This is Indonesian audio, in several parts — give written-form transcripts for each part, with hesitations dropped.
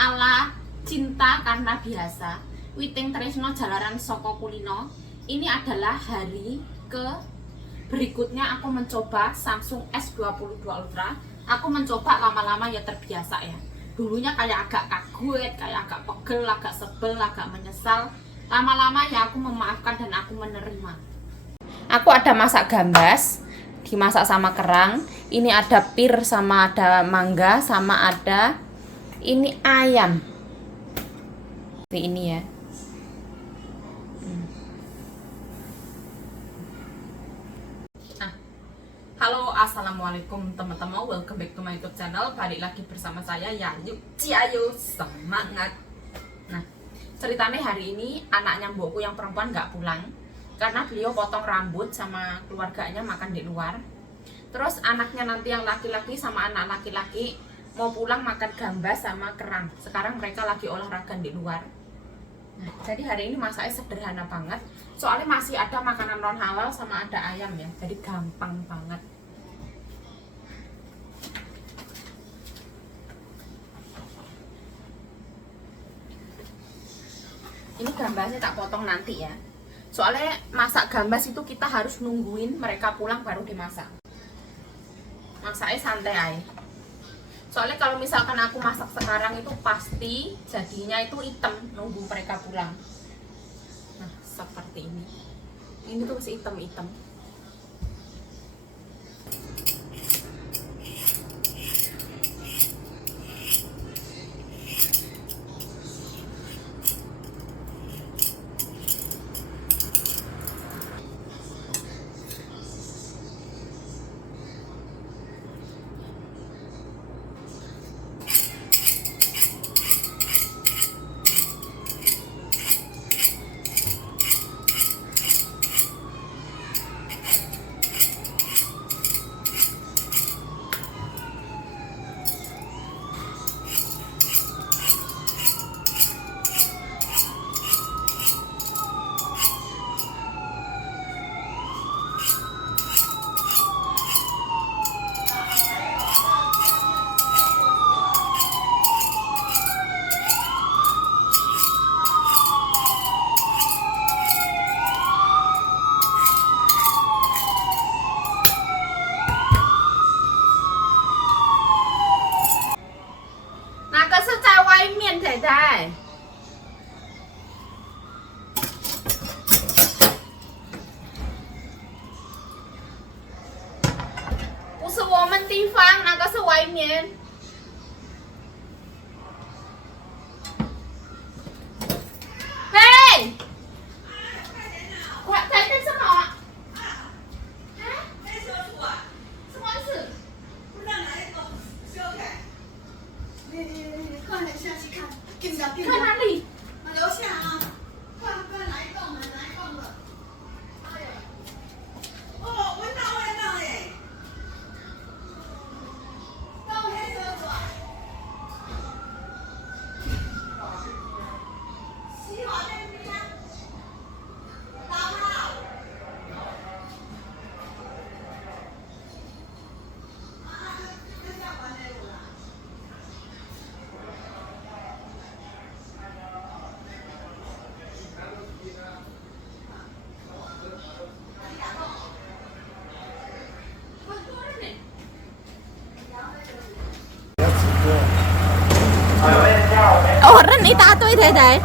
ala cinta karena biasa, Witing Tresno jalaran soko kulino. Ini adalah hari ke berikutnya aku mencoba Samsung S22 Ultra. Aku mencoba lama-lama ya terbiasa ya. Dulunya kayak agak kaget, kayak agak pegel, agak sebel, agak menyesal. Lama-lama ya aku memaafkan dan aku menerima. Aku ada masak gambas, dimasak sama kerang. Ini ada pir sama ada mangga sama ada ini ayam. Seperti ini ya. Halo, assalamualaikum teman-teman, welcome back to my YouTube channel. Balik lagi bersama saya Yayu. Ciayu, semangat. Nah, ceritanya hari ini anaknya mbokku yang perempuan nggak pulang karena beliau potong rambut sama keluarganya makan di luar. Terus anaknya nanti yang laki-laki sama anak laki-laki mau pulang makan gambas sama kerang. Sekarang mereka lagi olahraga di luar. Nah, jadi hari ini masaknya sederhana banget. Soalnya masih ada makanan non halal sama ada ayam ya. Jadi gampang banget. Ini gambasnya tak potong nanti ya. Soalnya masak gambas itu kita harus nungguin mereka pulang baru dimasak. Masaknya santai aja. Soalnya kalau misalkan aku masak sekarang itu pasti jadinya itu hitam nunggu mereka pulang. Nah, seperti ini. Ini tuh masih hitam-hitam. Dai. 不是我们地方，那个是外面。嘿，我在干什么啊？啊？什么事？不让来东修改。你快点下去看，进的进的。看哪里？楼下啊，快哪一栋的哪一栋的？哎呀，哦，闻到味道耶！到黑车子啊。洗好那边，打炮。这下完了啦。Orang ini tato itu deh.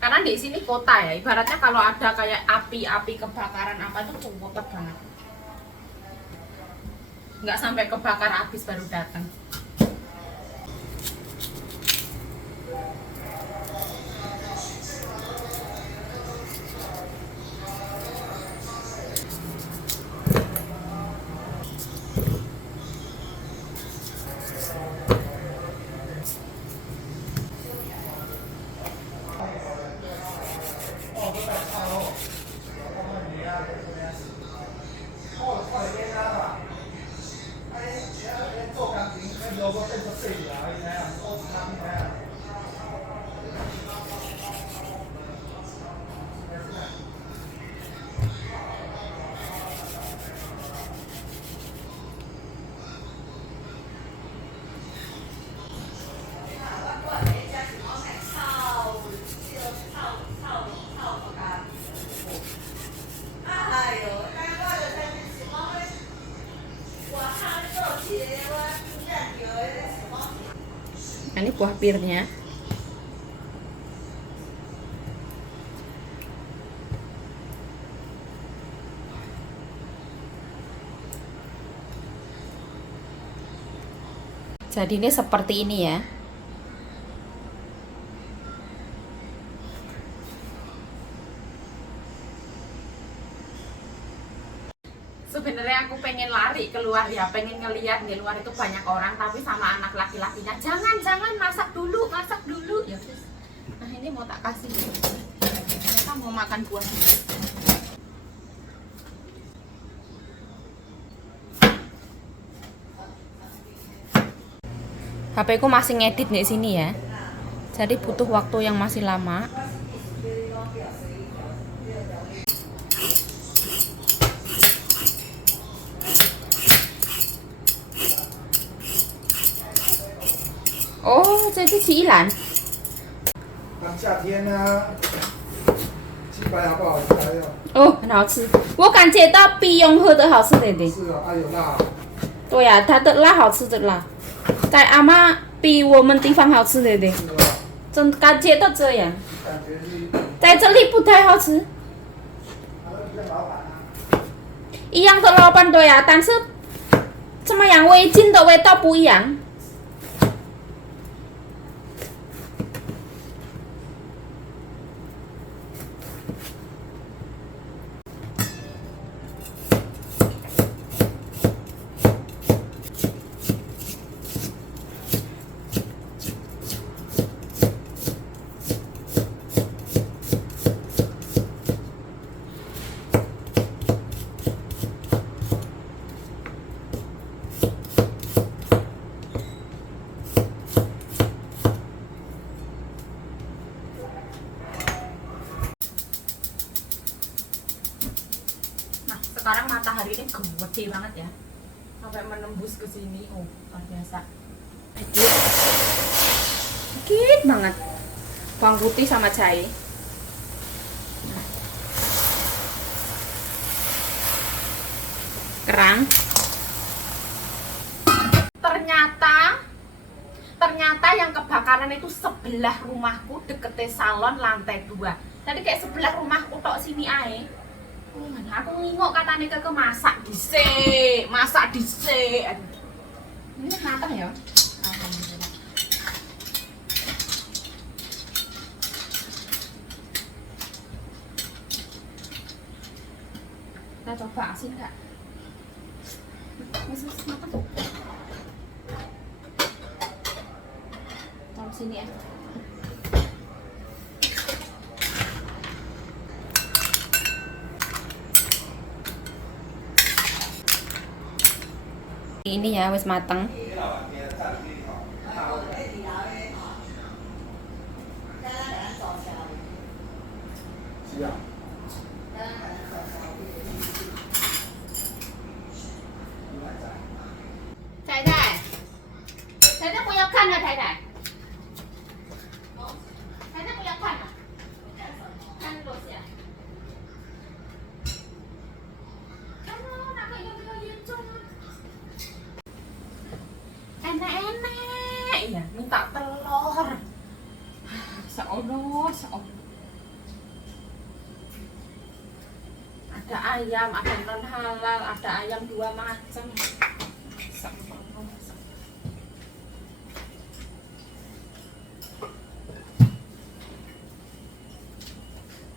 Karena di sini kota ya, ibaratnya kalau ada kayak api-api kebakaran apa itu cepet banget. Nggak sampai kebakar habis baru datang. Nah, ini buah pirnya. Jadi ini seperti ini ya. Sebenarnya aku pengen lari keluar ya, pengen ngeliat di luar itu banyak orang, tapi sama anak laki-lakinya jangan masak dulu ya. Nah ini mau tak kasih, mereka mau makan buah. HP ku masih ngedit di sini ya, jadi butuh waktu yang masih lama.哦，这是奇兰。当夏天呢，鸡排好不好吃？还有哦，很好吃。我感觉到比永和的好吃点点。是哦，有辣。对呀、它的辣好吃的辣，在阿妈比我们地方好吃点点。是吗？真感觉到这样，感觉是在这里不太好吃。跟老板啊。一样的老板对呀、但是怎么样，味精的味道不一样。Sekarang matahari ini gede banget ya, sampai menembus ke sini. Oh, luar biasa. Dikit banget. Bawang putih sama jahe. Kerang. Ternyata yang kebakaran itu sebelah rumahku, deketnya salon lantai 2. Tadi kayak sebelah rumahku tok sini ae. Aku ngingok katanya ke masak dhisik. Aduh. Ini matang ya? Alhamdulillah. Kita coba asin enggak? Masih matang. Taruh sini ya. Ini ya wis mateng. Siap. 太太不要看了，太太不要看了，看多些。哪个有没有严重啊？ enak-enak ya, minta telur. Seolah. Ada ayam, ada non halal, ada ayam 2 macam.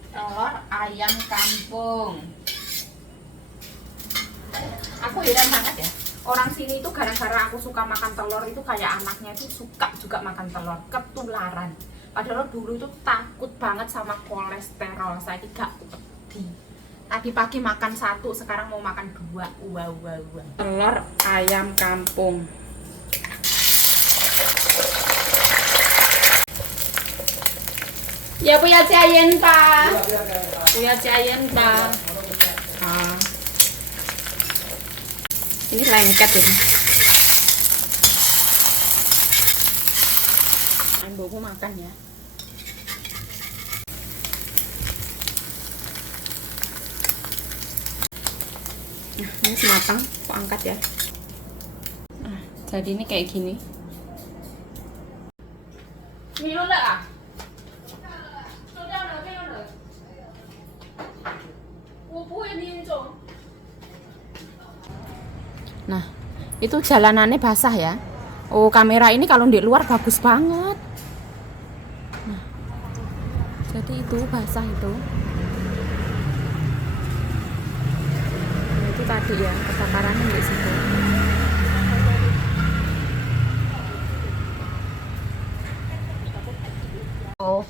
Telur ayam kampung. Aku heran banget ya. Orang sini itu gara-gara aku suka makan telur itu kayak anaknya itu suka juga makan telur, ketularan. Padahal dulu itu takut banget sama kolesterol, saya tidak wedi. Tadi pagi makan 1, sekarang mau makan 2. Wow. Telur ayam kampung. Ya, 不要加盐吧。不要加盐吧。啊。 Ini lengket ya. Amboku makan ya. Nah, ini matang, aku angkat ya. Nah, jadi ini kayak gini. 没有了啊？收掉了，没有了。我不会念中。Nah, itu jalanannya basah ya. Oh, kamera ini kalau di luar bagus banget. Nah, jadi itu basah itu. Nah, itu tadi ya kebakarannya di situ. Oh,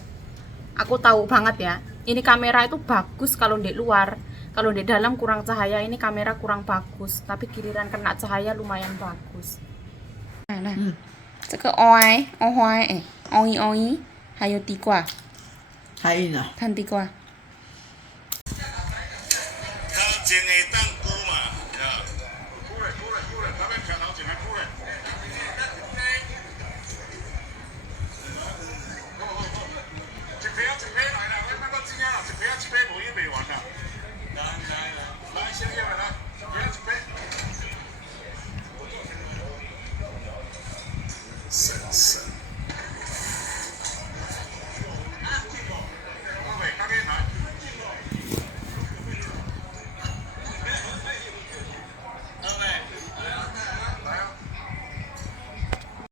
aku tahu banget ya. Ini kamera itu bagus kalau di luar. Kalau di dalam kurang cahaya, ini kamera kurang bagus. Tapi giliran kena cahaya lumayan bagus. Nah,这个 oi, oi, oi, oi, 还有地瓜，还有呢。看地瓜。头前会当